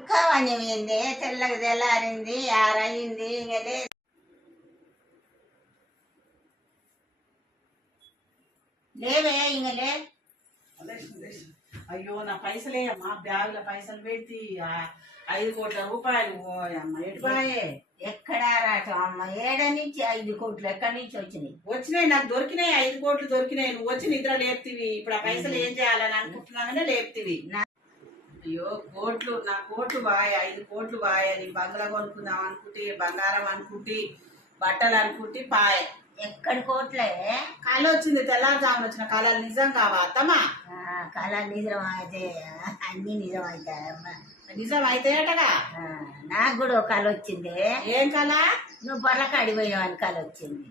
ఇంకా వన్యమైంది, తెల్లకి తెల్లారింది, ఆరయింది. ఇంక లేవే ఇంక లే. అయ్యో నా పైసలే అమ్మా, బ్యాగుల పైసలు పెట్టి 5 కోట్ల రూపాయలు. అమ్మ ఎటుపాయే? ఎక్కడా రాటం అమ్మ, ఏడ నుంచి 5 కోట్లు ఎక్కడి నుంచి వచ్చినాయి? నాకు దొరికినాయి, 5 కోట్లు దొరికినాయి. నువ్వు వచ్చి నిద్ర లేపుతీవి. ఇప్పుడు ఆ పైసలు ఏం చేయాలని అనుకుంటున్నాననే లేపుతీవి. అయ్యో కోట్లు, నా కోట్లు బాయ్, 5 కోట్లు బాయ్. నీ బంగ్లా కొనుక్కుందాం అనుకుంటే, బంగారం అనుకుంటే, బట్టలు అనుకుంటే పాయ. ఎక్కడి కోట్లే? కళ వచ్చింది, తెల్లారుజామున వచ్చిన కళలు నిజం కావా అత్తమ్మా? కళ నిజం అయితే అన్ని నిజం అవుతాయమ్మా. నిజం అయితేటగా. నాకు కూడా ఒక కళ వచ్చింది. ఏం కళ? నువ్వు బర్రె కాడిపోయినావు అని కళ వచ్చింది.